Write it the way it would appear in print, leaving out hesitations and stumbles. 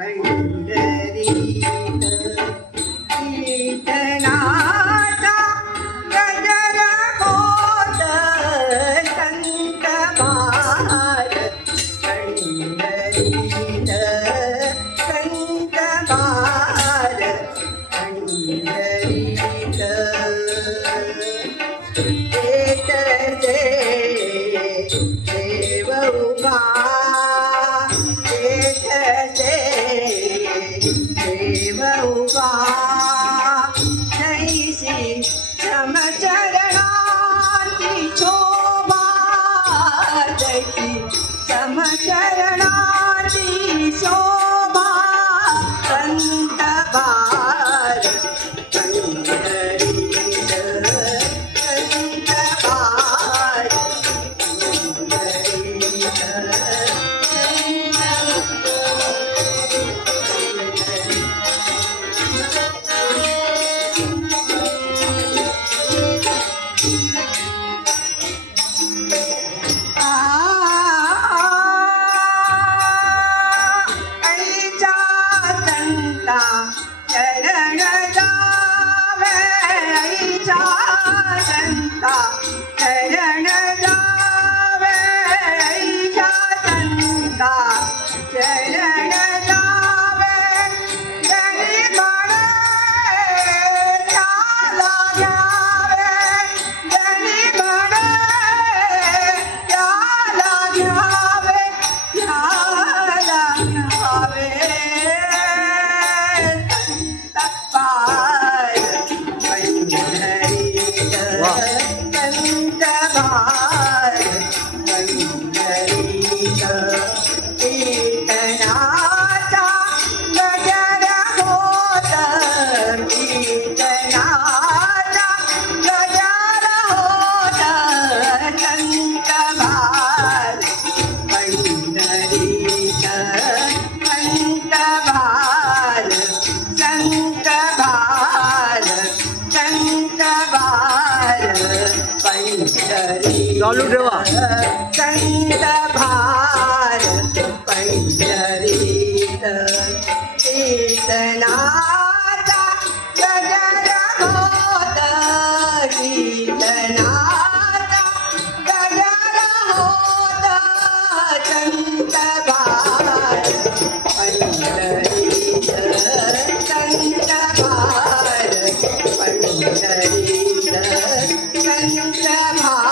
पंढरीत कीर्तनाचा गजर होत संत मार पंढरीत संत मार पंढरीत येतसे देव उभा येतसे देव उभा जैसी समचरणाची शोभा जैसी समचरणाची शोभा संत बार पंढरीत संत बार ऐचा संता चरण जावे ऐचा संता चरण जावे ऐचा संता चरण जावे जनी म्हणे त्याला घ्यावे जनी म्हणे त्याला घ्यावे त्याला घ्यावे तत्पार पंढरीत संत भार पंढरीत कीर्तनाचा गजर होत कीर्तनाचा गजर होत संत भार पंढरीत संत भार संत भार संत भार पंढरीत चालू ठेवा. संत भार पंढरीत कीर्तनाचा गजर होत कीर्तनाचा गजर होत संत भार पंढरीत संत भार पंढरीत संत भार